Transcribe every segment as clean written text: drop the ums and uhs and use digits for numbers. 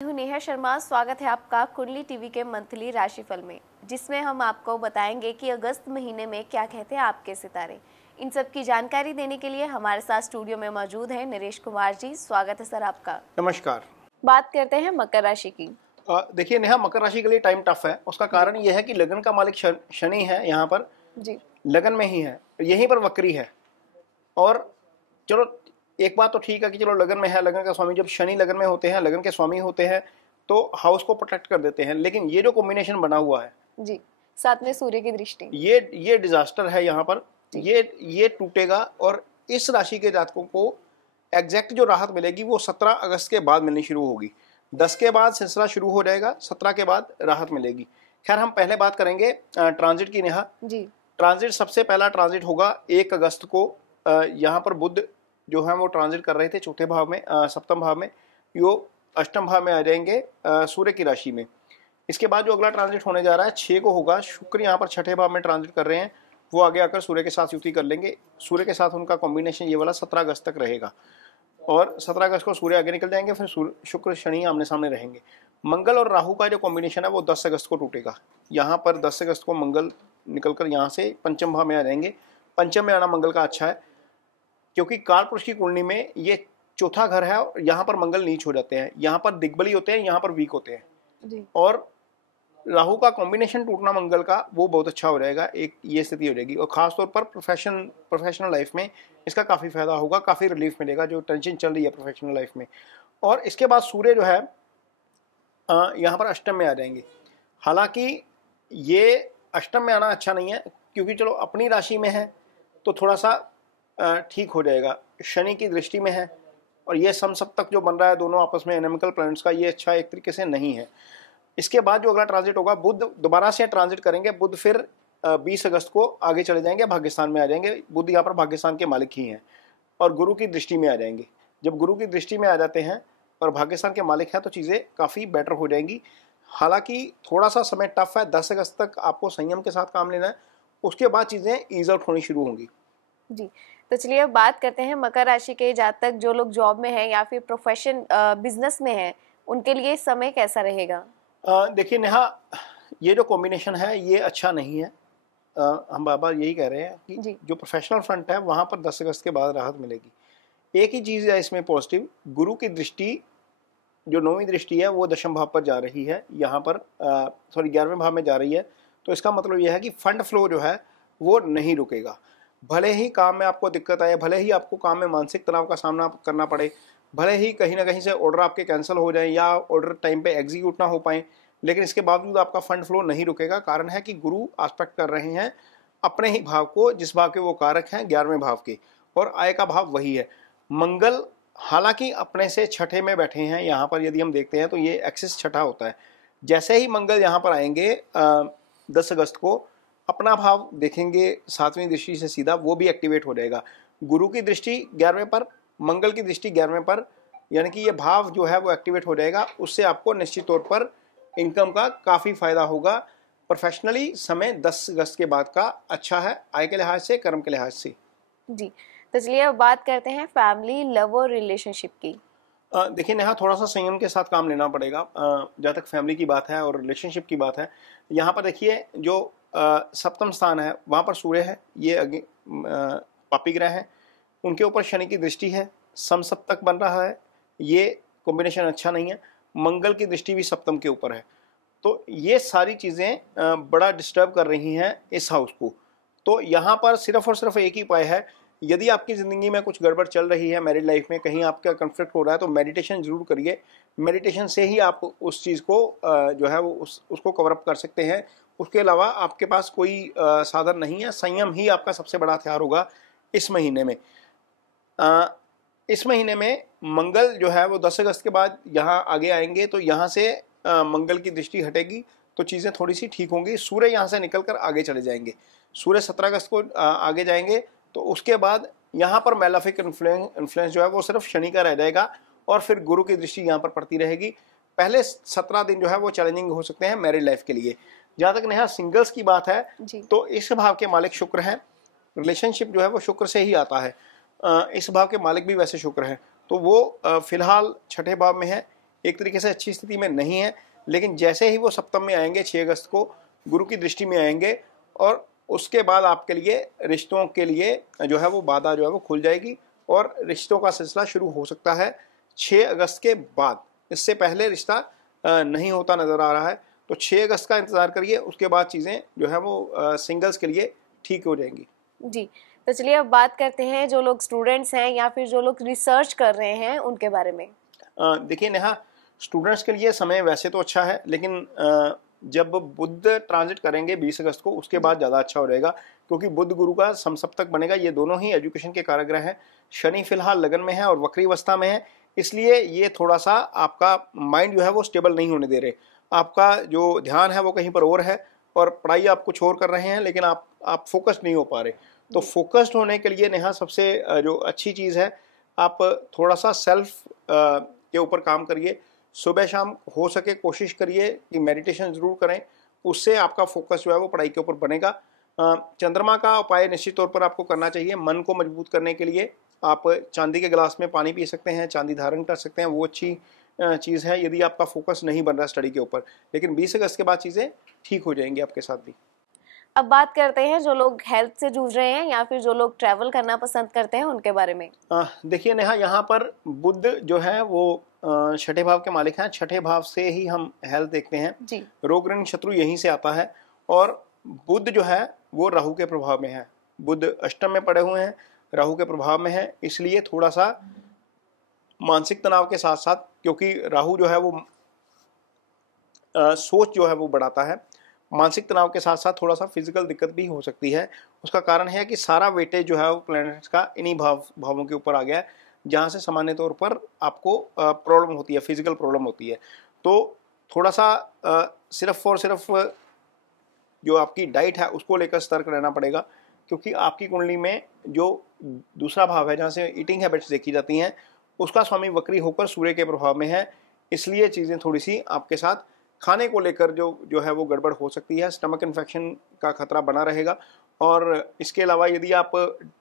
हूँ नेहा शर्मा। स्वागत है आपका कुंडली टीवी के मंथली राशिफल में, जिसमें हम आपको बताएंगे कि अगस्त महीने में क्या कहते हैं आपके सितारे। इन सब की जानकारी देने के लिए हमारे साथ स्टूडियो में मौजूद हैं नरेश कुमार जी। स्वागत है सर आपका। नमस्कार। बात करते हैं मकर राशि की। देखिए नेहा, मकर राशि के लिए टाइम टफ है। उसका कारण यह है कि लगन का मालिक शनि है, यहाँ पर जी लगन में ही है, यहीं पर वक्री है। और चलो एक बात तो ठीक है कि चलो लगन में है, लगन का स्वामी, जब शनि लगन में होते हैं, लगन के स्वामी होते हैं, तो हाउस को प्रोटेक्ट कर देते हैं। लेकिन ये जो कॉम्बिनेशन बना हुआ है जी, साथ में सूर्य की दृष्टि, ये डिजास्टर है यहाँ पर। ये टूटेगा। और इस राशि के जातकों को एग्जैक्ट जो राहत मिलेगी वो 17 अगस्त के बाद मिलनी शुरू होगी। 10 के बाद सिलसिला शुरू हो जाएगा, 17 के बाद राहत मिलेगी। खैर, हम पहले बात करेंगे ट्रांजिट की नेहा जी। ट्रांजिट, सबसे पहला ट्रांजिट होगा 1 अगस्त को। यहाँ पर बुध जो है वो ट्रांजिट कर रहे थे चौथे भाव में, सप्तम भाव में, यो अष्टम भाव में आ जाएंगे सूर्य की राशि में। इसके बाद जो अगला ट्रांजिट होने जा रहा है 6 को होगा। शुक्र यहाँ पर छठे भाव में ट्रांजिट कर रहे हैं, वो आगे आकर सूर्य के साथ युति कर लेंगे। सूर्य के साथ उनका कॉम्बिनेशन ये वाला 17 अगस्त तक रहेगा। और 17 अगस्त को सूर्य आगे निकल जाएंगे, फिर शुक्र शनि आमने सामने रहेंगे। मंगल और राहु का जो कॉम्बिनेशन है वो 10 अगस्त को टूटेगा। यहाँ पर 10 अगस्त को मंगल निकलकर यहाँ से पंचम भाव में आ जाएंगे। पंचम में आना मंगल का अच्छा है, क्योंकि कालपुरुष की कुंडली में ये चौथा घर है और यहाँ पर मंगल नीच हो जाते हैं, यहाँ पर दिग्बली होते हैं, यहाँ पर वीक होते हैं जी। और राहु का कॉम्बिनेशन टूटना मंगल का वो बहुत अच्छा हो जाएगा। एक ये स्थिति हो जाएगी। और खासतौर पर प्रोफेशनल लाइफ में इसका काफ़ी फायदा होगा, काफ़ी रिलीफ मिलेगा जो टेंशन चल रही है प्रोफेशनल लाइफ में। और इसके बाद सूर्य जो है यहाँ पर अष्टम में आ जाएंगे। हालांकि ये अष्टम में आना अच्छा नहीं है, क्योंकि चलो अपनी राशि में है तो थोड़ा सा ठीक हो जाएगा। शनि की दृष्टि में है और ये समसप्तक जो बन रहा है दोनों आपस में एनिमिकल प्लैनेट्स का, ये अच्छा एक तरीके से नहीं है। इसके बाद जो अगला ट्रांजिट होगा, बुध दोबारा से ट्रांजिट करेंगे। बुध फिर 20 अगस्त को आगे चले जाएंगे, भाग्यस्थान में आ जाएंगे। बुध यहाँ पर भाग्यस्थान के मालिक ही हैं और गुरु की दृष्टि में आ जाएंगे। जब गुरु की दृष्टि में आ जाते हैं और भाग्यस्थान के मालिक हैं तो चीज़ें काफ़ी बेटर हो जाएंगी। हालांकि थोड़ा सा समय टफ है, 10 अगस्त तक आपको संयम के साथ काम लेना है, उसके बाद चीज़ें ईज आउट होनी शुरू होंगी। जी, तो चलिए अब बात करते हैं मकर राशि के जातक जो लोग जॉब में हैं या फिर प्रोफेशन बिजनेस में हैं, उनके लिए समय कैसा रहेगा। देखिए नेहा, ये जो कॉम्बिनेशन है ये अच्छा नहीं है। हम बार बार यही कह रहे हैं कि जो प्रोफेशनल फ्रंट है वहाँ पर 10 अगस्त के बाद राहत मिलेगी। एक ही चीज़ है इसमें पॉजिटिव, गुरु की दृष्टि जो 9वीं दृष्टि है वो दशम भाव पर जा रही है, यहाँ पर 11वें भाव में जा रही है। तो इसका मतलब यह है कि फंड फ्लो जो है वो नहीं रुकेगा। भले ही काम में आपको दिक्कत आए, भले ही आपको काम में मानसिक तनाव का सामना करना पड़े, भले ही कहीं ना कहीं से ऑर्डर आपके कैंसिल हो जाए या ऑर्डर टाइम पे एग्जीक्यूट ना हो पाए, लेकिन इसके बावजूद आपका फंड फ्लो नहीं रुकेगा। कारण है कि गुरु एस्पेक्ट कर रहे हैं अपने ही भाव को, जिस भाव के वो कारक हैं 11वें भाव के, और आय का भाव वही है। मंगल हालांकि अपने से छठे में बैठे हैं, यहाँ पर यदि हम देखते हैं तो ये एक्सिस छठा होता है। जैसे ही मंगल यहाँ पर आएंगे 10 अगस्त को, अपना भाव देखेंगे 7वीं दृष्टि से सीधा, वो भी एक्टिवेट हो जाएगा। गुरु की दृष्टि 11वें पर, मंगल की दृष्टि 11वें पर, यानी कि ये भाव जो है वो एक्टिवेट हो जाएगा। उससे आपको निश्चित तौर पर इनकम का काफ़ी फायदा होगा। प्रोफेशनली समय 10 अगस्त के बाद का अच्छा है, आय के लिहाज से, कर्म के लिहाज से। जी, तो चलिए अब बात करते हैं फैमिली, लव और रिलेशनशिप की। देखिए नेहा, थोड़ा सा संयम के साथ काम लेना पड़ेगा जहाँ तक फैमिली की बात है और रिलेशनशिप की बात है। यहाँ पर देखिए जो सप्तम स्थान है वहाँ पर सूर्य है, ये पापी ग्रह हैं, उनके ऊपर शनि की दृष्टि है, समसप्तक बन रहा है, ये कॉम्बिनेशन अच्छा नहीं है। मंगल की दृष्टि भी सप्तम के ऊपर है, तो ये सारी चीज़ें बड़ा डिस्टर्ब कर रही हैं इस हाउस को। तो यहाँ पर सिर्फ और सिर्फ एक ही उपाय है, यदि आपकी ज़िंदगी में कुछ गड़बड़ चल रही है, मैरिड लाइफ में कहीं आपका कन्फ्लिक्ट हो रहा है, तो मेडिटेशन जरूर करिए। मेडिटेशन से ही आप उस चीज़ को जो है वो उसको कवर अप कर सकते हैं। उसके अलावा आपके पास कोई साधन नहीं है। संयम ही आपका सबसे बड़ा हथियार होगा इस महीने में। इस महीने में मंगल जो है वो 10 अगस्त के बाद यहाँ आगे आएंगे, तो यहाँ से मंगल की दृष्टि हटेगी तो चीज़ें थोड़ी सी ठीक होंगी। सूर्य यहाँ से निकल कर आगे चले जाएंगे, सूर्य 17 अगस्त को आगे जाएंगे, तो उसके बाद यहाँ पर मेलेफिक इन्फ्लुएंस जो है वो सिर्फ शनि का रह जाएगा और फिर गुरु की दृष्टि यहाँ पर पड़ती रहेगी। पहले 17 दिन जो है वो चैलेंजिंग हो सकते हैं मैरिड लाइफ के लिए। जहाँ तक नेहा सिंगल्स की बात है, तो इस भाव के मालिक शुक्र हैं, रिलेशनशिप जो है वो शुक्र से ही आता है। इस भाव के मालिक भी वैसे शुक्र हैं, तो वो फिलहाल छठे भाव में है। एक तरीके से अच्छी स्थिति में नहीं है, लेकिन जैसे ही वो सप्तम में आएंगे 6 अगस्त को गुरु की दृष्टि में आएंगे, और उसके बाद आपके लिए रिश्तों के लिए जो है वो बाधा जो है वो खुल जाएगी और रिश्तों का सिलसिला शुरू हो सकता है 6 अगस्त के बाद। इससे पहले रिश्ता नहीं होता नज़र आ रहा है, तो 6 अगस्त का इंतज़ार करिए, उसके बाद चीज़ें जो है वो सिंगल्स के लिए ठीक हो जाएंगी। जी, तो चलिए अब बात करते हैं जो लोग स्टूडेंट्स हैं या फिर जो लोग रिसर्च कर रहे हैं उनके बारे में। देखिए नेहा, स्टूडेंट्स के लिए समय वैसे तो अच्छा है, लेकिन जब बुध ट्रांजिट करेंगे 20 अगस्त को, उसके बाद ज़्यादा अच्छा हो जाएगा, क्योंकि बुध गुरु का समसप्तक बनेगा। ये दोनों ही एजुकेशन के कारक ग्रह हैं। शनि फिलहाल लगन में है और वक्री अवस्था में है, इसलिए ये थोड़ा सा आपका माइंड जो है वो स्टेबल नहीं होने दे रहे। आपका जो ध्यान है वो कहीं पर और है और पढ़ाई आप कुछ और कर रहे हैं, लेकिन आप फोकस्ड नहीं हो पा रहे। तो फोकस्ड होने के लिए नेहा सबसे जो अच्छी चीज़ है, आप थोड़ा सा सेल्फ के ऊपर काम करिए। सुबह शाम हो सके कोशिश करिए कि मेडिटेशन ज़रूर करें, उससे आपका फोकस जो है वो पढ़ाई के ऊपर बनेगा। चंद्रमा का उपाय निश्चित तौर पर आपको करना चाहिए। मन को मजबूत करने के लिए आप चांदी के गिलास में पानी पी सकते हैं, चांदी धारण कर सकते हैं, वो अच्छी चीज़ है यदि आपका फोकस नहीं बन रहा स्टडी के ऊपर। लेकिन 20 अगस्त के बाद चीज़ें ठीक हो जाएंगी आपके साथ भी। अब बात करते हैं जो लोग हेल्थ से जूझ रहे हैं या फिर जो लोग ट्रैवल करना पसंद करते हैं उनके बारे में। देखिए नेहा, यहाँ पर बुध जो है वो 6ठे भाव के मालिक हैं। 6ठे भाव से ही हम हेल्थ देखते हैं जी। रोग ऋण शत्रु यहीं से आता है, और बुध जो है वो राहु के प्रभाव में है। बुध अष्टम में पड़े हुए हैं, राहु के प्रभाव में है, इसलिए थोड़ा सा मानसिक तनाव के साथ साथ, क्योंकि राहु जो है वो सोच जो है वो बढ़ाता है, मानसिक तनाव के साथ साथ थोड़ा सा फिजिकल दिक्कत भी हो सकती है। उसका कारण है कि सारा वेटेज जो है वो प्लैनेट्स का इन्हीं भावों के ऊपर आ गया है, जहाँ से सामान्य तौर पर आपको प्रॉब्लम होती है, फिजिकल प्रॉब्लम होती है। तो थोड़ा सा सिर्फ और सिर्फ जो आपकी डाइट है उसको लेकर सतर्क रहना पड़ेगा, क्योंकि आपकी कुंडली में जो दूसरा भाव है जहाँ से ईटिंग हैबिट्स देखी जाती हैं, उसका स्वामी वक्री होकर सूर्य के प्रभाव में है, इसलिए चीज़ें थोड़ी सी आपके साथ खाने को लेकर जो है वो गड़बड़ हो सकती है। स्टमक इन्फेक्शन का खतरा बना रहेगा। और इसके अलावा यदि आप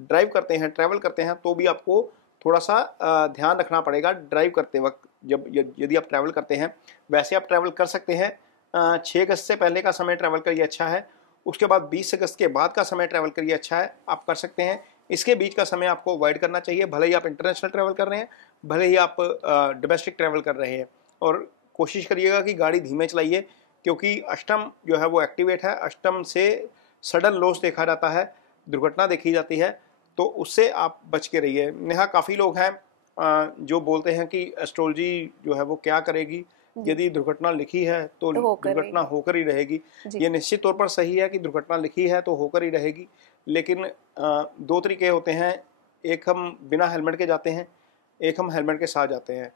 ड्राइव करते हैं, ट्रैवल करते हैं, तो भी आपको थोड़ा सा ध्यान रखना पड़ेगा ड्राइव करते वक्त। जब यदि आप ट्रैवल करते हैं, वैसे आप ट्रैवल कर सकते हैं, 6 अगस्त से पहले का समय ट्रैवल करिए अच्छा है, उसके बाद 20 अगस्त के बाद का समय ट्रैवल करिए अच्छा है, आप कर सकते हैं। इसके बीच का समय आपको अवॉइड करना चाहिए, भले ही आप इंटरनेशनल ट्रैवल कर रहे हैं, भले ही आप डोमेस्टिक ट्रैवल कर रहे हैं। और कोशिश करिएगा कि गाड़ी धीमे चलाइए, क्योंकि अष्टम जो है वो एक्टिवेट है। अष्टम से सडन लॉस देखा जाता है, दुर्घटना देखी जाती है, तो उससे आप बच के रहिए। नेहा, काफ़ी लोग हैं जो बोलते हैं कि एस्ट्रोलॉजी जो है वो क्या करेगी, यदि दुर्घटना लिखी है तो दुर्घटना होकर ही रहेगी। ये निश्चित तौर पर सही है कि दुर्घटना लिखी है तो होकर ही रहेगी, लेकिन 2 तरीके होते हैं, एक हम बिना हेलमेट के जाते हैं, एक हम हेलमेट के साथ जाते हैं।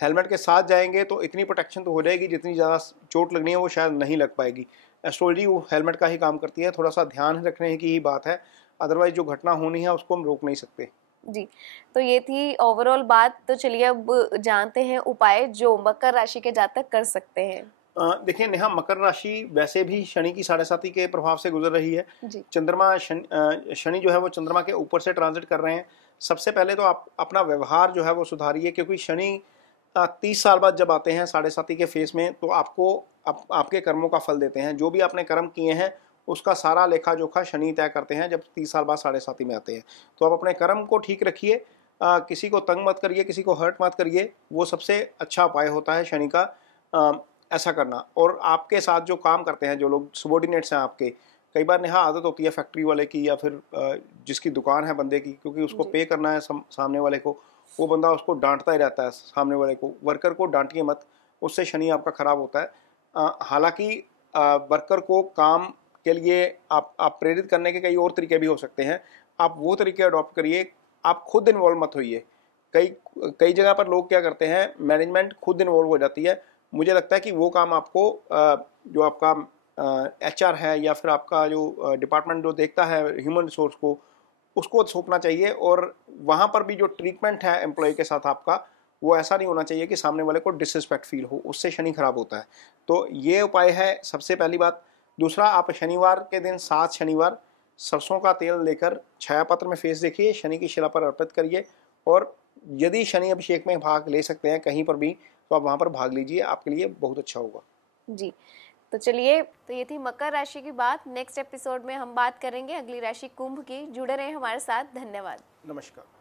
हेलमेट के साथ जाएंगे तो इतनी प्रोटेक्शन तो हो जाएगी, जितनी ज़्यादा चोट लगनी है वो शायद नहीं लग पाएगी। एस्ट्रोलॉजी वो हेलमेट का ही काम करती है, थोड़ा सा ध्यान रखने की ही बात है, अदरवाइज जो घटना होनी है उसको हम रोक नहीं सकते। जी, तो ये थी ओवरऑल बात। तो चलिए अब जानते हैं उपाय जो मकर राशि के जातक कर सकते हैं। देखिए नेहा, मकर राशि वैसे भी शनि की 7.5 के प्रभाव से गुजर रही है। चंद्रमा शनि जो है वो चंद्रमा के ऊपर से ट्रांजिट कर रहे हैं। सबसे पहले तो आप अपना व्यवहार जो है वो सुधारिए, क्योंकि शनि 30 साल बाद जब आते हैं 7.5 के फेस में, तो आपको आपके कर्मों का फल देते हैं। जो भी आपने कर्म किए हैं उसका सारा लेखा जोखा शनि तय करते हैं जब 30 साल बाद 7.5 में आते हैं। तो आप अपने कर्म को ठीक रखिए, किसी को तंग मत करिए, किसी को हर्ट मत करिए, वो सबसे अच्छा उपाय होता है शनि का ऐसा करना। और आपके साथ जो काम करते हैं, जो लोग सबॉर्डिनेट्स हैं आपके, कई बार नेहा आदत होती है फैक्ट्री वाले की या फिर जिसकी दुकान है बंदे की, क्योंकि उसको पे करना है सामने वाले को, वो बंदा उसको डांटता ही रहता है सामने वाले को। वर्कर को डांटिए मत, उससे शनि आपका खराब होता है। हालांकि वर्कर को काम के लिए आप प्रेरित करने के कई और तरीके भी हो सकते हैं, आप वो तरीके अडॉप्ट करिए, आप खुद इन्वॉल्व मत होइए। कई जगह पर लोग क्या करते हैं, मैनेजमेंट खुद इन्वॉल्व हो जाती है। मुझे लगता है कि वो काम आपको जो आपका HR है या फिर आपका जो डिपार्टमेंट जो देखता है ह्यूमन रिसोर्स को, उसको सौंपना चाहिए। और वहाँ पर भी जो ट्रीटमेंट है एम्प्लॉय के साथ आपका, वो ऐसा नहीं होना चाहिए कि सामने वाले को डिसरिस्पेक्ट फील हो, उससे शनि खराब होता है। तो ये उपाय है सबसे पहली बात। दूसरा, आप शनिवार के दिन 7 शनिवार सरसों का तेल लेकर छायापत्र में फेस देखिए, शनि की शिला पर अर्पित करिए। और यदि शनि अभिषेक में भाग ले सकते हैं, कहीं पर भी तो आप वहाँ पर भाग लीजिए, आपके लिए बहुत अच्छा होगा। जी, तो चलिए, तो ये थी मकर राशि की बात। नेक्स्ट एपिसोड में हम बात करेंगे अगली राशि कुंभ की। जुड़े रहें हमारे साथ। धन्यवाद। नमस्कार।